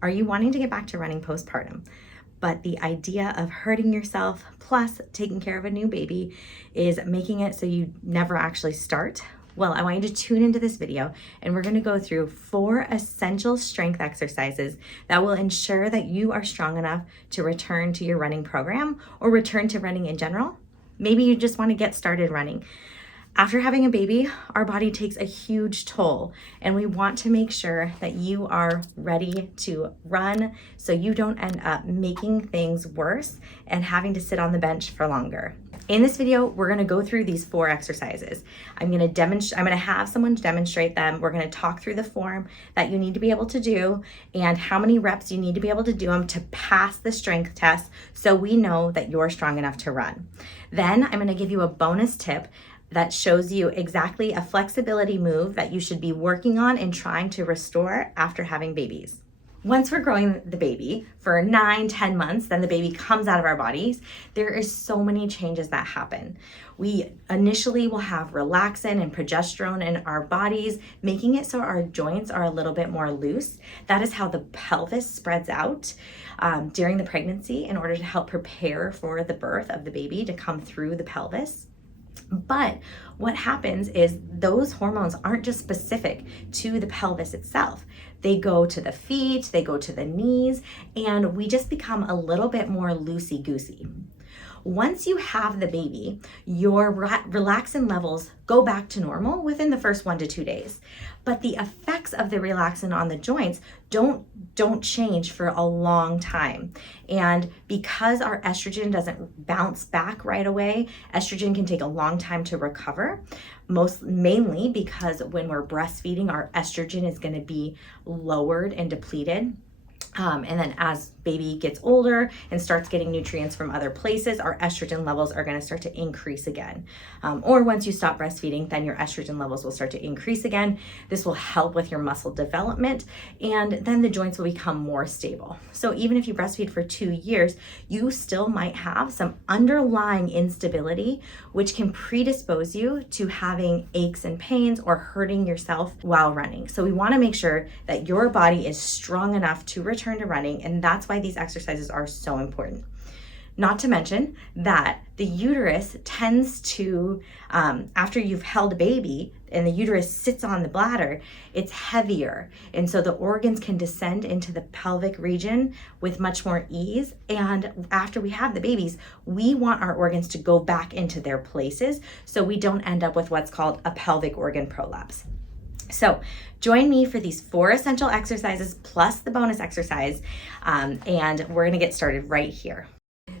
Are you wanting to get back to running postpartum? But the idea of hurting yourself plus taking care of a new baby is making it so you never actually start. Well, I want you to tune into this video and we're gonna go through 4 essential strength exercises that will ensure that you are strong enough to return to your running program or return to running in general. Maybe you just wanna get started running. After having a baby, our body takes a huge toll, and we want to make sure that you are ready to run so you don't end up making things worse and having to sit on the bench for longer. In this video, we're gonna go through these 4 exercises. I'm gonna have someone demonstrate them. We're gonna talk through the form that you need to be able to do and how many reps you need to be able to do them to pass the strength test so we know that you're strong enough to run. Then I'm gonna give you a bonus tip that shows you exactly a flexibility move that you should be working on and trying to restore after having babies. Once we're growing the baby for 9-10 months, then the baby comes out of our bodies, there is so many changes that happen. We initially will have relaxin and progesterone in our bodies, making it so our joints are a little bit more loose. That is how the pelvis spreads out during the pregnancy in order to help prepare for the birth of the baby to come through the pelvis. But what happens is those hormones aren't just specific to the pelvis itself. They go to the feet, they go to the knees, and we just become a little bit more loosey-goosey. Once you have the baby, your relaxin levels go back to normal within the first 1 to 2 days. But the effects of the relaxin on the joints don't change for a long time. And because our estrogen doesn't bounce back right away, estrogen can take a long time to recover, mainly because when we're breastfeeding, our estrogen is going to be lowered and depleted. And then as baby gets older and starts getting nutrients from other places, our estrogen levels are going to start to increase again. Or once you stop breastfeeding, then your estrogen levels will start to increase again. This will help with your muscle development, and then the joints will become more stable. So even if you breastfeed for 2 years, you still might have some underlying instability, which can predispose you to having aches and pains or hurting yourself while running. So we want to make sure that your body is strong enough to return to running, and that's why these exercises are so important. Not to mention that the uterus tends to, after you've held a baby and the uterus sits on the bladder, it's heavier. And so the organs can descend into the pelvic region with much more ease. And after we have the babies, we want our organs to go back into their places so we don't end up with what's called a pelvic organ prolapse. So join me for these 4 essential exercises plus the bonus exercise, and we're gonna get started right here.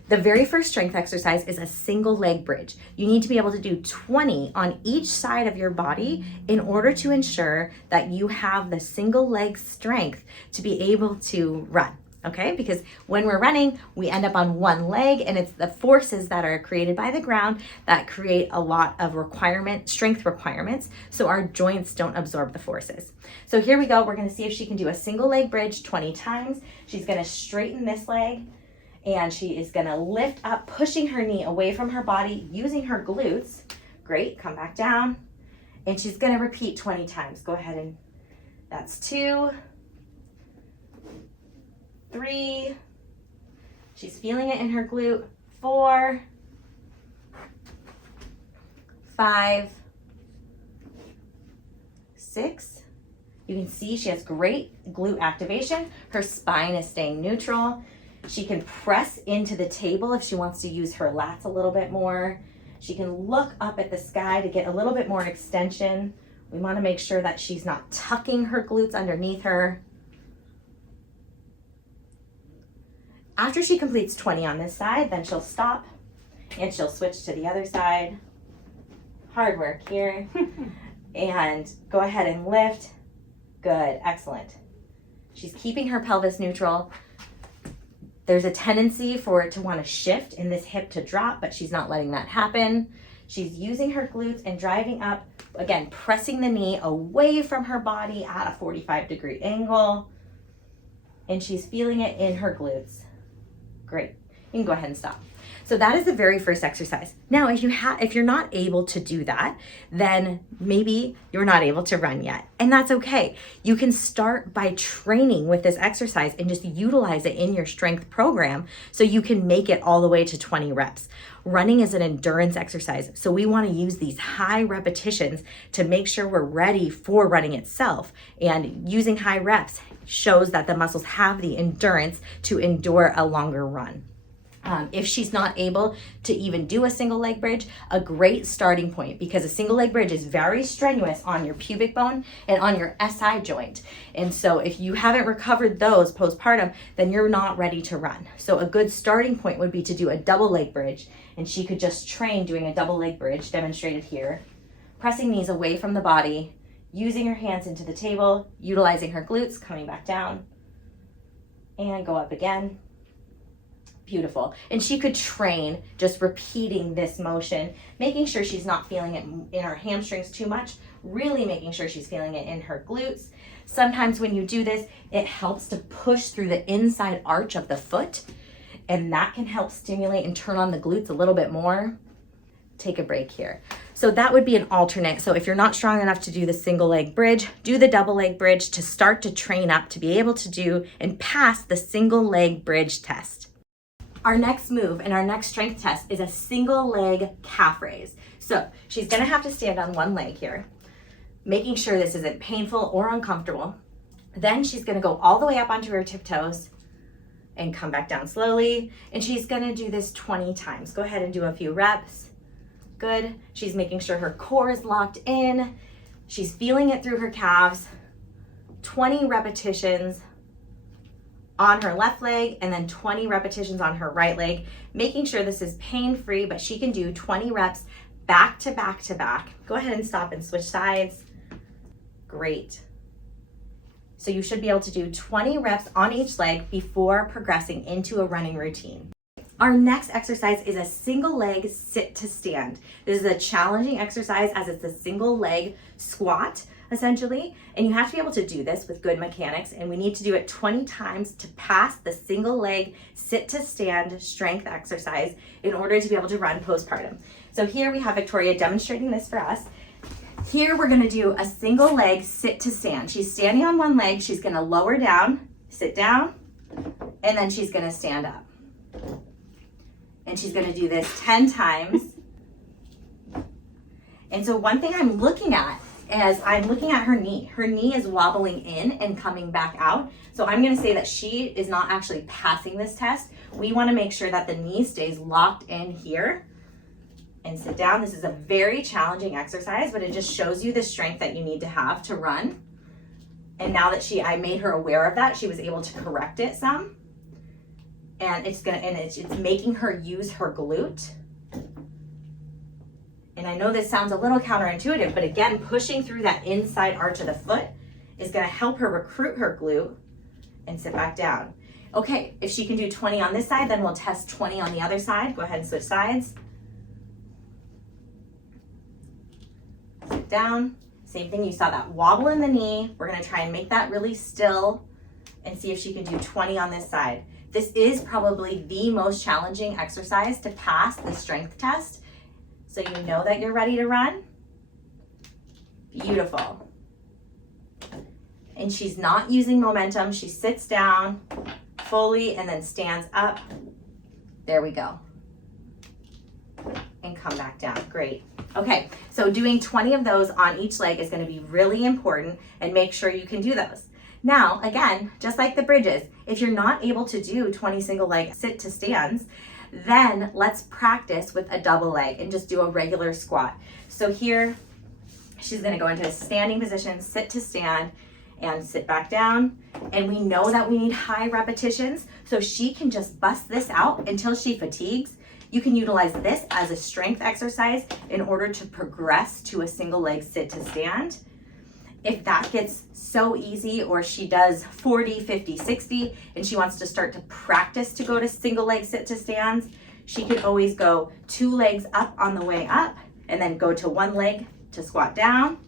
The very first strength exercise is a single leg bridge. You need to be able to do 20 on each side of your body in order to ensure that you have the single leg strength to be able to run. Okay, because when we're running, we end up on one leg, and it's the forces that are created by the ground that create a lot of strength requirements, so our joints don't absorb the forces. So here we go. We're going to see if she can do a single leg bridge 20 times. She's going to straighten this leg, and she is going to lift up, pushing her knee away from her body, using her glutes. Great. Come back down, and she's going to repeat 20 times. Go ahead, and that's 2, 3, she's feeling it in her glute, 4, 5, 6. You can see she has great glute activation. Her spine is staying neutral. She can press into the table if she wants to use her lats a little bit more. She can look up at the sky to get a little bit more extension. We want to make sure that she's not tucking her glutes underneath her. After she completes 20 on this side, then she'll stop and she'll switch to the other side. Hard work here. And go ahead and lift. Good, excellent. She's keeping her pelvis neutral. There's a tendency for it to want to shift and this hip to drop, but she's not letting that happen. She's using her glutes and driving up, again, pressing the knee away from her body at a 45-degree angle. And she's feeling it in her glutes. Great. You can go ahead and stop. So that is the very first exercise. Now, if you're not able to do that, then maybe you're not able to run yet, and that's okay. You can start by training with this exercise and just utilize it in your strength program so you can make it all the way to 20 reps. Running is an endurance exercise, so we want to use these high repetitions to make sure we're ready for running itself, and using high reps shows that the muscles have the endurance to endure a longer run. If she's not able to even do a single leg bridge, a great starting point, because a single leg bridge is very strenuous on your pubic bone and on your SI joint. And so if you haven't recovered those postpartum, then you're not ready to run. So a good starting point would be to do a double leg bridge, and she could just train doing a double leg bridge demonstrated here, pressing knees away from the body, using her hands into the table, utilizing her glutes, coming back down, and go up again. Beautiful. And she could train just repeating this motion, making sure she's not feeling it in her hamstrings too much, really making sure she's feeling it in her glutes. Sometimes when you do this, it helps to push through the inside arch of the foot, and that can help stimulate and turn on the glutes a little bit more. Take a break here. So that would be an alternate. So if you're not strong enough to do the single leg bridge, do the double leg bridge to start to train up to be able to do and pass the single leg bridge test. Our next move and our next strength test is a single leg calf raise. So she's gonna have to stand on one leg here, making sure this isn't painful or uncomfortable. Then she's gonna go all the way up onto her tiptoes and come back down slowly. And she's gonna do this 20 times. Go ahead and do a few reps. Good. She's making sure her core is locked in. She's feeling it through her calves. 20 repetitions on her left leg, and then 20 repetitions on her right leg, making sure this is pain-free, but she can do 20 reps back to back to back. Go ahead and stop and switch sides. Great. So you should be able to do 20 reps on each leg before progressing into a running routine. Our next exercise is a single leg sit to stand. This is a challenging exercise as it's a single leg squat, essentially, and you have to be able to do this with good mechanics, and we need to do it 20 times to pass the single leg sit to stand strength exercise in order to be able to run postpartum. So here we have Victoria demonstrating this for us. Here we're gonna do a single leg sit to stand. She's standing on one leg, she's gonna lower down, sit down, and then she's gonna stand up. And she's gonna do this 10 times. And so one thing I'm looking at as I'm looking at her knee is wobbling in and coming back out. So I'm gonna say that she is not actually passing this test. We wanna make sure that the knee stays locked in here and sit down. This is a very challenging exercise, but it just shows you the strength that you need to have to run. And now that I made her aware of that, she was able to correct it some. And it's making her use her glute. And I know this sounds a little counterintuitive, but again, pushing through that inside arch of the foot is gonna help her recruit her glute and sit back down. Okay, if she can do 20 on this side, then we'll test 20 on the other side. Go ahead and switch sides. Sit down. Same thing, you saw that wobble in the knee. We're gonna try and make that really still and see if she can do 20 on this side. This is probably the most challenging exercise to pass the strength test. So you know that you're ready to run. Beautiful. And she's not using momentum. She sits down fully and then stands up. There we go. And come back down. Great. Okay, so doing 20 of those on each leg is going to be really important, and make sure you can do those. Now, again, just like the bridges, if you're not able to do 20 single leg sit to stands, then let's practice with a double leg and just do a regular squat. So here, she's gonna go into a standing position, sit to stand, and sit back down. And we know that we need high repetitions, so she can just bust this out until she fatigues. You can utilize this as a strength exercise in order to progress to a single leg sit to stand. If that gets so easy, or she does 40, 50, 60, and she wants to start to practice to go to single leg sit to stands, she could always go 2 legs up on the way up and then go to 1 leg to squat down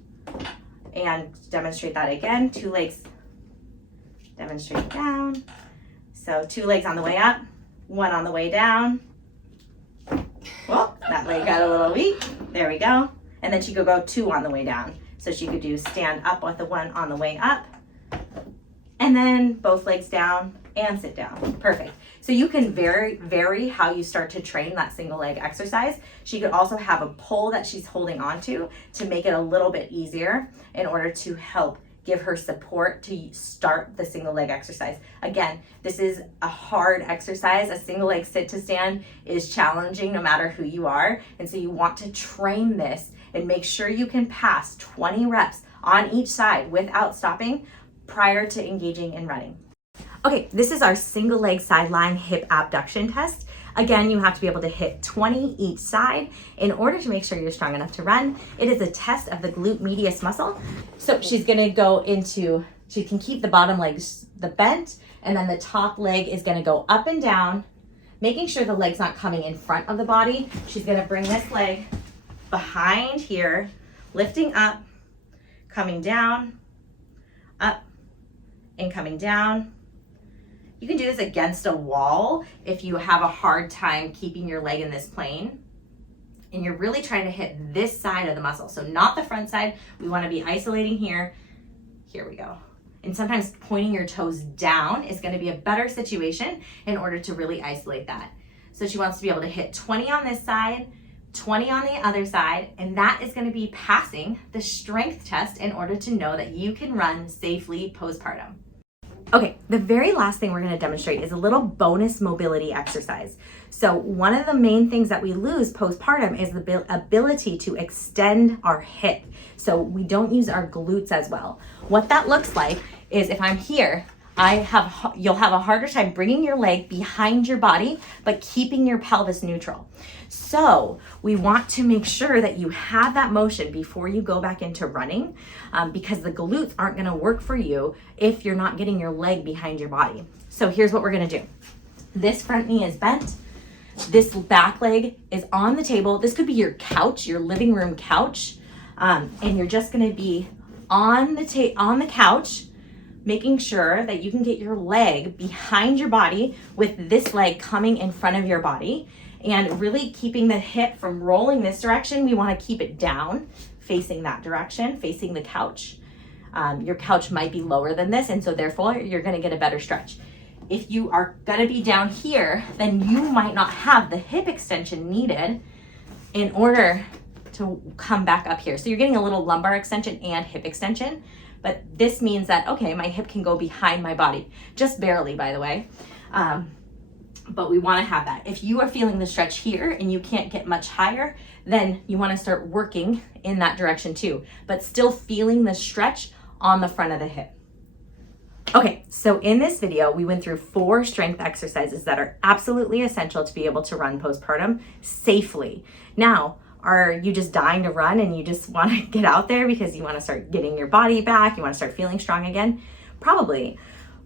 and demonstrate that again. 2 legs, demonstrate down. So 2 legs on the way up, 1 on the way down. That leg got a little weak. There we go. And then she could go 2 on the way down. So she could do stand up with the 1 on the way up, and then both legs down and sit down. Perfect. So you can vary how you start to train that single leg exercise. She could also have a pole that she's holding onto to make it a little bit easier in order to help give her support to start the single leg exercise. Again, this is a hard exercise. A single leg sit to stand is challenging no matter who you are. And so you want to train this and make sure you can pass 20 reps on each side without stopping prior to engaging in running. Okay, this is our single leg side lying hip abduction test. Again, you have to be able to hit 20 each side in order to make sure you're strong enough to run. It is a test of the glute medius muscle. So she's gonna go into, she can keep the bottom legs the bent, and then the top leg is gonna go up and down, making sure the leg's not coming in front of the body. She's gonna bring this leg behind here, lifting up, coming down, up, and coming down. You can do this against a wall if you have a hard time keeping your leg in this plane and you're really trying to hit this side of the muscle. So not the front side. We want to be isolating here. Here we go. And sometimes pointing your toes down is going to be a better situation in order to really isolate that. So she wants to be able to hit 20 on this side, 20 on the other side, and that is going to be passing the strength test in order to know that you can run safely postpartum. Okay, the very last thing we're going to demonstrate is a little bonus mobility exercise. So one of the main things that we lose postpartum is the ability to extend our hip. So we don't use our glutes as well. What that looks like is if I'm here, you'll have a harder time bringing your leg behind your body, but keeping your pelvis neutral. So we want to make sure that you have that motion before you go back into running, because the glutes aren't gonna work for you if you're not getting your leg behind your body. So here's what we're gonna do. This front knee is bent. This back leg is on the table. This could be your couch, your living room couch. And you're just gonna be on the couch, making sure that you can get your leg behind your body with this leg coming in front of your body, and really keeping the hip from rolling this direction. We want to keep it down, facing that direction, facing the couch. Your couch might be lower than this, and so therefore you're going to get a better stretch. If you are going to be down here, then you might not have the hip extension needed in order to come back up here. So you're getting a little lumbar extension and hip extension. But this means that, okay, my hip can go behind my body, just barely, by the way. But we want to have that. If you are feeling the stretch here and you can't get much higher, then you want to start working in that direction too, but still feeling the stretch on the front of the hip. Okay, so in this video, we went through 4 strength exercises that are absolutely essential to be able to run postpartum safely. Now, are you just dying to run and you just want to get out there because you want to start getting your body back, you want to start feeling strong again? Probably.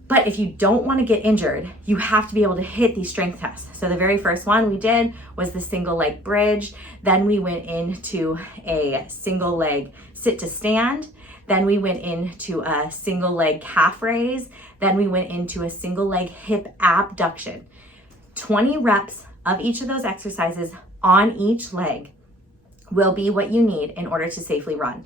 But if you don't want to get injured, you have to be able to hit these strength tests. So the very first one we did was the single leg bridge. Then we went into a single leg sit to stand. Then we went into a single leg calf raise. Then we went into a single leg hip abduction. 20 reps of each of those exercises on each leg will be what you need in order to safely run.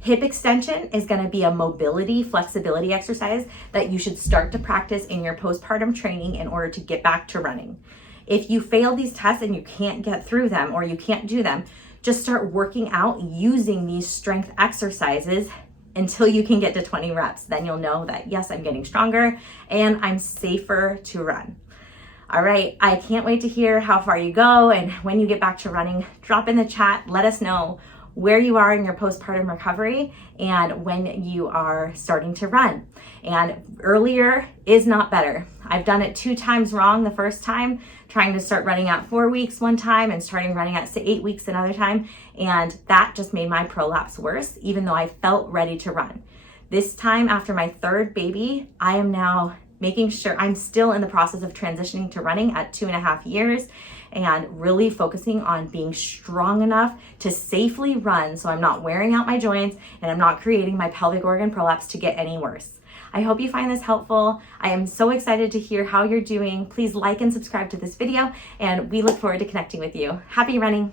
Hip extension is going to be a mobility, flexibility exercise that you should start to practice in your postpartum training in order to get back to running. If you fail these tests and you can't get through them or you can't do them, just start working out using these strength exercises until you can get to 20 reps. Then you'll know that, yes, I'm getting stronger and I'm safer to run. All right, I can't wait to hear how far you go, and when you get back to running, drop in the chat, let us know where you are in your postpartum recovery and when you are starting to run. And earlier is not better. I've done it 2 times wrong the first time, trying to start running at 4 weeks one time and starting running at 8 weeks another time, and that just made my prolapse worse, even though I felt ready to run. This time, after my 3rd baby, I am now making sure I'm still in the process of transitioning to running at 2.5 years and really focusing on being strong enough to safely run so I'm not wearing out my joints and I'm not creating my pelvic organ prolapse to get any worse. I hope you find this helpful. I am so excited to hear how you're doing. Please like and subscribe to this video, and we look forward to connecting with you. Happy running.